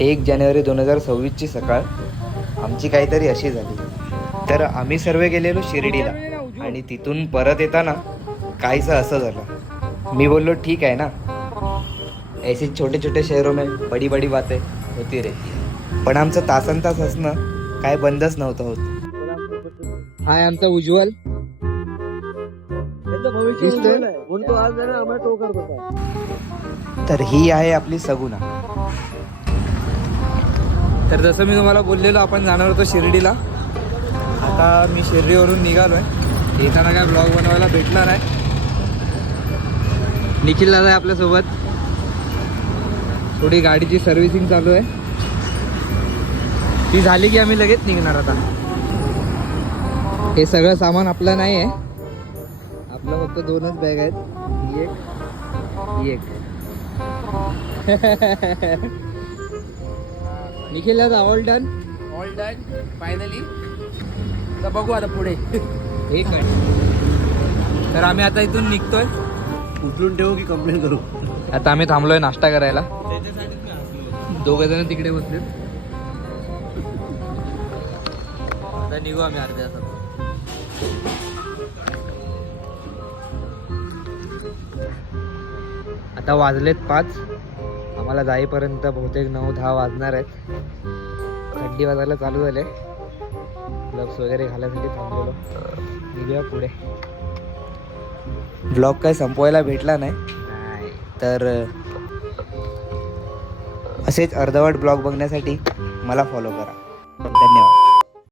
1 जानेवारी 2026ची सकाळ आमची काहीतरी अशी झाली. तर आम्ही सर्व गेलेलो शिर्डीला आणि तिथून परत येताना काहीसं असं झालं. मी बोललो ठीक आहे ना, ऐसे छोटे छोटे शहरों में बड़ी बड़ी बातें होती रहती. पण आमचं तासन तास असणं काय बंदच नव्हतं होत. हाय आमचा उज्ज्वल. तर ही आहे आपली सगुना. तर जसं मी तुम्हाला बोललेलो आपण जाणार होतो शिर्डीला. आता मी शिर्डीवरून निघालोय. येताना काय ब्लॉग बनवायला भेटला नाही. निखिल दादा आहे आपल्यासोबत. थोडी गाडीची सर्व्हिसिंग चालू आहे. ती झाली की आम्ही लगेच निघणार. आता हे सगळं सामान आपलं नाही आहे. आपलं फक्त 2च बॅग आहेत. ही एक निखिल दादा ऑल डन फायनली. आता बघू आता पुढे. एक मिनिट. तर आम्ही आता इथून निघतोय. उचलून ठेवू की कंप्लेंट करू? आता आम्ही थांबलोय नाश्ता करायला. 2 जण तिकडे बसले. आता निघू आम्ही अर्ध्या तासात. आता वाजलेत 5. आम्हाला जाईपर्यंत बहुतेक 9-10 वाजणार आहेत. थंडी वाजायला चालू झाले. ग्लव्स वगैरे घालायसाठी थांबलेलो. निघूया पुढे. ब्लॉग काय संपवायला भेटला नाही, तर असेच अर्धवट ब्लॉग बघण्यासाठी मला फॉलो करा. धन्यवाद.